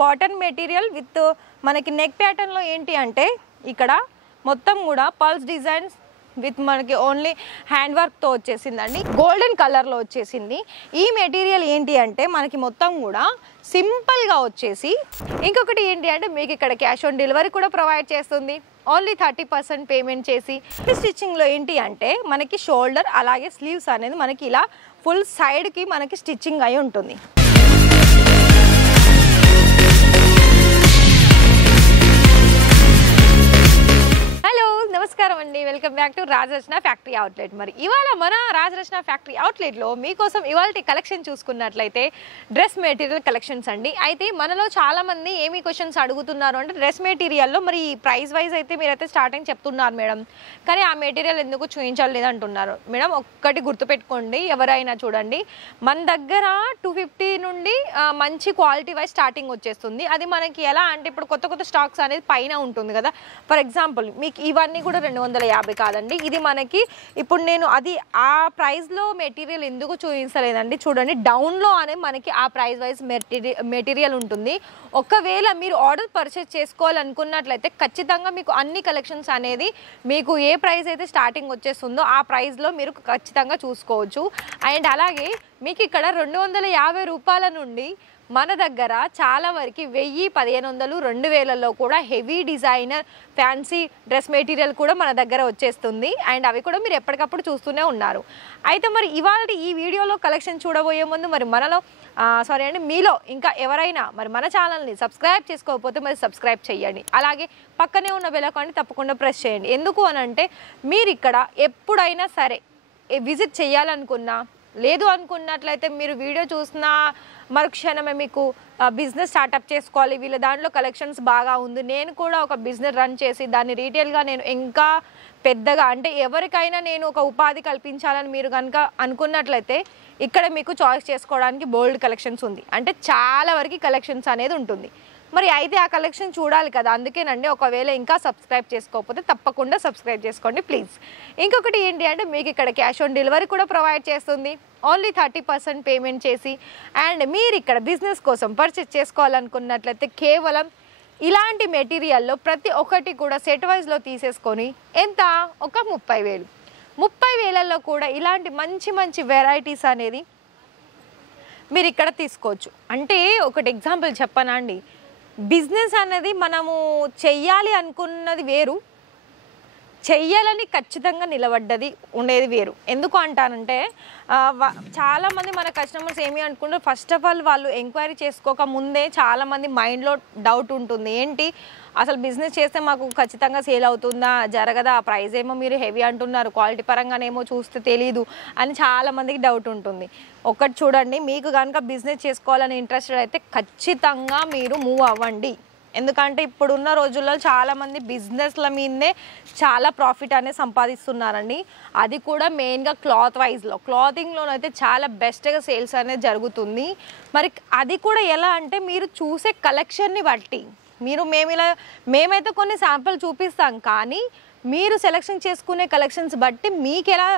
Cotton material with మనకి neck ప్యాటర్న్లో ఏంటి అంటే ఇక్కడ మొత్తం కూడా పల్స్ డిజైన్స్ విత్ మనకి ఓన్లీ హ్యాండ్ వర్క్తో వచ్చేసిందండి. గోల్డెన్ కలర్లో వచ్చేసింది. ఈ మెటీరియల్ ఏంటి అంటే మనకి మొత్తం కూడా సింపుల్గా వచ్చేసి, ఇంకొకటి ఏంటి అంటే మీకు ఇక్కడ క్యాష్ ఆన్ డెలివరీ కూడా ప్రొవైడ్ చేస్తుంది. ఓన్లీ 30% పేమెంట్ చేసి. స్టిచ్చింగ్లో ఏంటి అంటే మనకి షోల్డర్ అలాగే స్లీవ్స్ అనేది మనకి ఇలా ఫుల్ సైడ్కి మనకి స్టిచ్చింగ్ అయి ఉంటుంది. నమస్కారం అండి, welcome back to రాజరచన factory outlet. మరి ఇవాళ మన రాజరచన ఫ్యాక్టరీ అవుట్లెట్లో మీకోసం ఇవాళ కలెక్షన్ చూసుకున్నట్లయితే డ్రెస్ మెటీరియల్ కలెక్షన్స్ అండి. అయితే మనలో చాలామంది ఏమి క్వశ్చన్స్ అడుగుతున్నారు అంటే డ్రెస్ మెటీరియల్లో మరి ప్రైస్ వైజ్ అయితే మీరైతే స్టార్టింగ్ చెప్తున్నారు మేడం, కానీ ఆ మెటీరియల్ ఎందుకు చూపించలేదు అంటున్నారు. మేడం ఒక్కటి గుర్తుపెట్టుకోండి, ఎవరైనా చూడండి మన దగ్గర 250 నుండి మంచి క్వాలిటీ వైజ్ స్టార్టింగ్ వచ్చేస్తుంది. అది మనకి ఎలా అంటే ఇప్పుడు కొత్త కొత్త స్టాక్స్ అనేది పైన ఉంటుంది కదా. ఫర్ ఎగ్జాంపుల్ మీకు ఇవన్నీ కూడా 250 కాదండి, ఇది మనకి ఇప్పుడు నేను అది ఆ ప్రైస్లో మెటీరియల్ ఎందుకు చూపించలేదండి. చూడండి డౌన్లో అనే మనకి ఆ ప్రైస్ వైజ్ మెటీరియల్ ఉంటుంది. ఒకవేళ మీరు ఆర్డర్ పర్చేస్ చేసుకోవాలనుకున్నట్లయితే ఖచ్చితంగా మీకు అన్ని కలెక్షన్స్ అనేది మీకు ఏ ప్రైస్ అయితే స్టార్టింగ్ వచ్చేస్తుందో ఆ ప్రైస్లో మీరు ఖచ్చితంగా చూసుకోవచ్చు. అండ్ అలాగే మీకు ఇక్కడ 250 రూపాయల నుండి మన దగ్గర చాలా వరకు 1000, 1500, 2000లో కూడా heavy designer fancy dress material కూడా మన దగ్గర వచ్చేస్తుంది. అండ్ అవి కూడా మీరు ఎప్పటికప్పుడు చూస్తూనే ఉన్నారు. అయితే మరి ఇవాళ ఈ వీడియోలో కలెక్షన్ చూడబోయే ముందు మరి మనలో మీలో ఇంకా ఎవరైనా మరి మన ఛానల్ని సబ్స్క్రైబ్ చేసుకోకపోతే మరి సబ్స్క్రైబ్ చేయండి. అలాగే పక్కనే ఉన్న బెల్ ఐకాన్ని తప్పకుండా ప్రెస్ చేయండి. ఎందుకు అనంటే మీరు ఇక్కడ ఎప్పుడైనా సరే విజిట్ చేయాలనుకున్నా లేదు అనుకున్నట్లయితే మీరు వీడియో చూసిన మరుక్షణమే మీకు బిజినెస్ స్టార్టప్ చేసుకోవాలి, వీళ్ళ దాంట్లో కలెక్షన్స్ బాగా ఉంది, నేను కూడా ఒక బిజినెస్ రన్ చేసి దాన్ని రీటైల్గా నేను ఇంకా పెద్దగా అంటే ఎవరికైనా నేను ఒక ఉపాధి కల్పించాలని మీరు కనుక అనుకున్నట్లయితే ఇక్కడ మీకు చాయిస్ చేసుకోవడానికి బోల్డ్ కలెక్షన్స్ ఉంది. అంటే చాలా వరకు కలెక్షన్స్ అనేది ఉంటుంది. మరి అయితే ఆ కలెక్షన్ చూడాలి కదా, అందుకేనండి ఒకవేళ ఇంకా సబ్స్క్రైబ్ చేసుకోకపోతే తప్పకుండా సబ్స్క్రైబ్ చేసుకోండి ప్లీజ్. ఇంకొకటి ఏంటి అంటే మీకు ఇక్కడ క్యాష్ ఆన్ డెలివరీ కూడా ప్రొవైడ్ చేస్తుంది. ఓన్లీ 30% పేమెంట్ చేసి. అండ్ మీరు ఇక్కడ బిజినెస్ కోసం పర్చేస్ చేసుకోవాలనుకున్నట్లయితే కేవలం ఇలాంటి మెటీరియల్లో ప్రతి ఒక్కటి కూడా సెట్ వైజ్లో తీసేసుకొని ఎంత ఒక 30,000లో కూడా ఇలాంటి మంచి మంచి వెరైటీస్ అనేది మీరు ఇక్కడ తీసుకోవచ్చు. అంటే ఒకటి ఎగ్జాంపుల్ చెప్పనా అండి, బిజినెస్ అనేది మనము చెయ్యాలి అనుకున్నది వేరు, చెయ్యాలని ఖచ్చితంగా నిలబడ్డది ఉండేది వేరు. ఎందుకు అంటానంటే చాలామంది మన కస్టమర్స్ ఏమి అనుకుంటారు, ఫస్ట్ ఆఫ్ ఆల్ వాళ్ళు ఎంక్వైరీ చేసుకోక ముందే చాలామంది మైండ్లో డౌట్ ఉంటుంది, ఏంటి అసలు బిజినెస్ చేస్తే మాకు ఖచ్చితంగా సేల్ అవుతుందా జరగదా, ప్రైస్ ఏమో మీరు హెవీ అంటున్నారు, క్వాలిటీ పరంగానేమో చూస్తే తెలీదు అని చాలామందికి డౌట్ ఉంటుంది. ఒకటి చూడండి, మీకు కనుక బిజినెస్ చేసుకోవాలని ఇంట్రెస్టెడ్ అయితే ఖచ్చితంగా మీరు మూవ్ అవ్వండి. ఎందుకంటే ఇప్పుడున్న రోజుల్లో చాలామంది బిజినెస్ల మీదే చాలా ప్రాఫిట్ అనేది సంపాదిస్తున్నారండి. అది కూడా మెయిన్గా క్లాత్ వైజ్లో, క్లాతింగ్లోనైతే చాలా బెస్ట్గా సేల్స్ అనేది జరుగుతుంది. మరి అది కూడా ఎలా అంటే మీరు చూసే కలెక్షన్ని బట్టి మేమైతే కొన్ని శాంపుల్ చూపిస్తాం, కానీ మీరు సెలెక్షన్ చేసుకునే కలెక్షన్స్ బట్టి మీకు ఎలా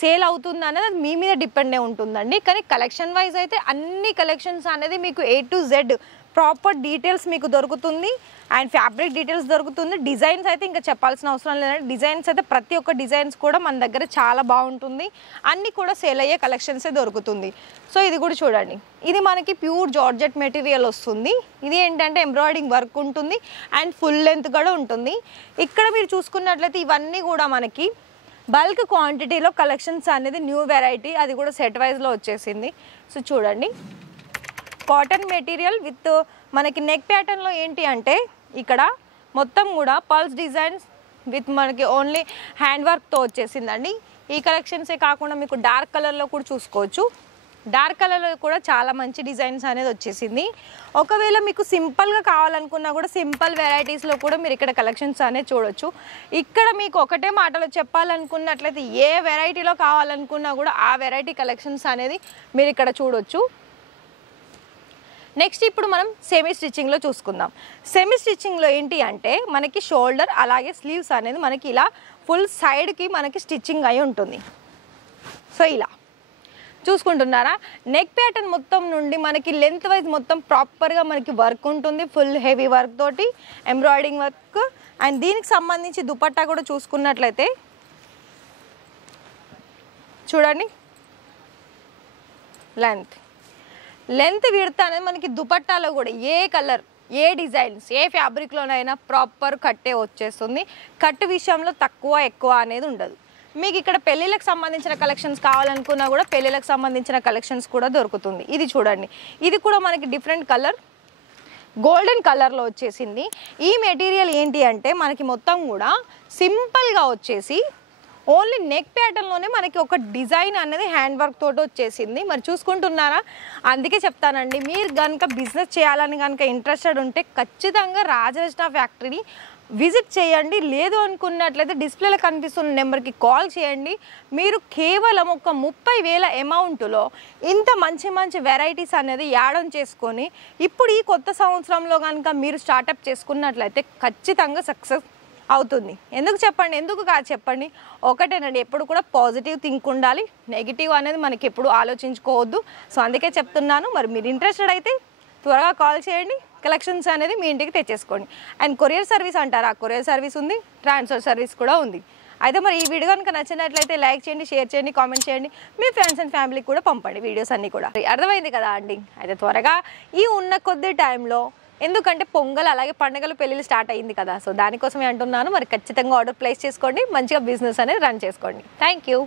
సేల్ అవుతుంది అనేది మీ మీద డిపెండ్ ఉంటుందండి. కానీ కలెక్షన్ వైజ్ అయితే అన్ని కలెక్షన్స్ అనేది మీకు A to Z proper details మీకు దొరుకుతుంది. అండ్ ఫ్యాబ్రిక్ డీటెయిల్స్ దొరుకుతుంది. డిజైన్స్ అయితే ఇంకా చెప్పాల్సిన అవసరం లేదండి. డిజైన్స్ అయితే ప్రతి ఒక్క డిజైన్స్ కూడా మన దగ్గర చాలా బాగుంటుంది. అన్నీ కూడా సేల్ అయ్యే కలెక్షన్సే దొరుకుతుంది. సో ఇది కూడా చూడండి, ఇది మనకి ప్యూర్ జార్జెట్ మెటీరియల్ వస్తుంది. ఇది ఏంటంటే ఎంబ్రాయిడింగ్ వర్క్ ఉంటుంది అండ్ ఫుల్ లెంత్ కూడా ఉంటుంది. ఇక్కడ మీరు చూసుకున్నట్లయితే ఇవన్నీ కూడా మనకి బల్క్ క్వాంటిటీలో కలెక్షన్స్ అనేది న్యూ వెరైటీ, అది కూడా సెట్ వైజ్లో వచ్చేసింది. సో చూడండి కాటన్ మెటీరియల్ విత్ మనకి నెక్ ప్యాటర్న్లో ఏంటి అంటే ఇక్కడ మొత్తం కూడా పల్స్ డిజైన్స్ విత్ మనకి ఓన్లీ హ్యాండ్ వర్క్తో వచ్చేసిందండి. ఈ కలెక్షన్సే కాకుండా మీకు డార్క్ కలర్లో కూడా చూసుకోవచ్చు. డార్క్ కలర్లో కూడా చాలా మంచి డిజైన్స్ అనేది వచ్చేసింది. ఒకవేళ మీకు సింపుల్గా కావాలనుకున్నా కూడా సింపుల్ వెరైటీస్లో కూడా మీరు ఇక్కడ కలెక్షన్స్ అనేది చూడొచ్చు. ఇక్కడ మీకు ఒకటే మాటలో చెప్పాలనుకున్నట్లయితే ఏ వెరైటీలో కావాలనుకున్నా కూడా ఆ వెరైటీ కలెక్షన్స్ అనేది మీరు ఇక్కడ చూడొచ్చు. నెక్స్ట్ ఇప్పుడు మనం సెమీ స్టిచ్చింగ్లో చూసుకుందాం. సెమీ స్టిచ్చింగ్లో ఏంటి అంటే మనకి షోల్డర్ అలాగే స్లీవ్స్ అనేది మనకి ఇలా ఫుల్ సైడ్కి మనకి స్టిచ్చింగ్ అయి ఉంటుంది. సో ఇలా చూసుకుంటున్నారా నెక్ ప్యాటర్న్ మొత్తం నుండి మనకి లెంత్ వైజ్ మొత్తం ప్రాపర్గా మనకి వర్క్ ఉంటుంది, ఫుల్ హెవీ వర్క్ తోటి ఎంబ్రాయిడింగ్ వర్క్. అండ్ దీనికి సంబంధించి దుపట్టా కూడా చూసుకున్నట్లయితే చూడండి లెంత్ విడత అనేది మనకి దుపట్టాలో కూడా ఏ కలర్ ఏ డిజైన్స్ ఏ ఫ్యాబ్రిక్లోనైనా ప్రాపర్ కట్టే వచ్చేస్తుంది. కట్ విషయంలో తక్కువ ఎక్కువ అనేది ఉండదు. మీకు ఇక్కడ పెళ్ళిళ్ళకి సంబంధించిన కలెక్షన్స్ కావాలనుకున్నా కూడా పెళ్ళిళ్ళకి సంబంధించిన కలెక్షన్స్ కూడా దొరుకుతుంది. ఇది చూడండి, ఇది కూడా మనకి డిఫరెంట్ కలర్ గోల్డెన్ కలర్లో వచ్చేసింది. ఈ మెటీరియల్ ఏంటి అంటే మనకి మొత్తం కూడా సింపుల్గా వచ్చేసి ఓన్లీ నెక్ ప్యాటర్న్లోనే మనకి ఒక డిజైన్ అనేది హ్యాండ్ వర్క్ తోటి వచ్చేసింది. మరి చూసుకుంటున్నారా, అందుకే చెప్తానండి, మీరు కనుక బిజినెస్ చేయాలని కనుక ఇంట్రెస్టెడ్ ఉంటే ఖచ్చితంగా రాజరత్న ఫ్యాక్టరీని విజిట్ చేయండి. లేదు అనుకున్నట్లయితే డిస్ప్లేలో కనిపిస్తున్న నెంబర్కి కాల్ చేయండి. మీరు కేవలం ఒక 30,000 అమౌంట్లో ఇంత మంచి మంచి వెరైటీస్ అనేది యాడ్ ఆన్ చేసుకొని ఇప్పుడు ఈ కొత్త సంవత్సరంలో కనుక మీరు స్టార్టప్ చేసుకున్నట్లయితే ఖచ్చితంగా సక్సెస్ అవుతుంది. ఎందుకు చెప్పండి, ఎందుకు కాదు చెప్పండి, ఒకటేనండి, ఎప్పుడు కూడా పాజిటివ్ థింక్ ఉండాలి, నెగిటివ్ అనేది మనకి ఎప్పుడు ఆలోచించుకోవద్దు. సో అందుకే చెప్తున్నాను. మరి మీరు ఇంట్రెస్టెడ్ అయితే త్వరగా కాల్ చేయండి, కలెక్షన్స్ అనేది మీ ఇంటికి తెచ్చేసుకోండి. అండ్ కొరియర్ సర్వీస్ అంటారా, కొరియర్ సర్వీస్ ఉంది, ట్రాన్స్ఫర్ సర్వీస్ కూడా ఉంది. అయితే మరి ఈ వీడియో కనుక నచ్చినట్లయితే లైక్ చేయండి, షేర్ చేయండి, కామెంట్ చేయండి, మీ ఫ్రెండ్స్ అండ్ ఫ్యామిలీకి కూడా పంపండి వీడియోస్ అన్నీ కూడా. అర్థమైంది కదా అండి. అయితే త్వరగా ఈ ఉన్న కొద్ది టైంలో, ఎందుకంటే పొంగల్ అలాగే పండుగలు పెళ్ళిళ్ళు స్టార్ట్ అయ్యింది కదా, సో దానికోసమే అంటున్నాను. మరి ఖచ్చితంగా ఆర్డర్ ప్లేస్ చేసుకోండి, మంచిగా బిజినెస్ అనేది రన్ చేసుకోండి. Thank you.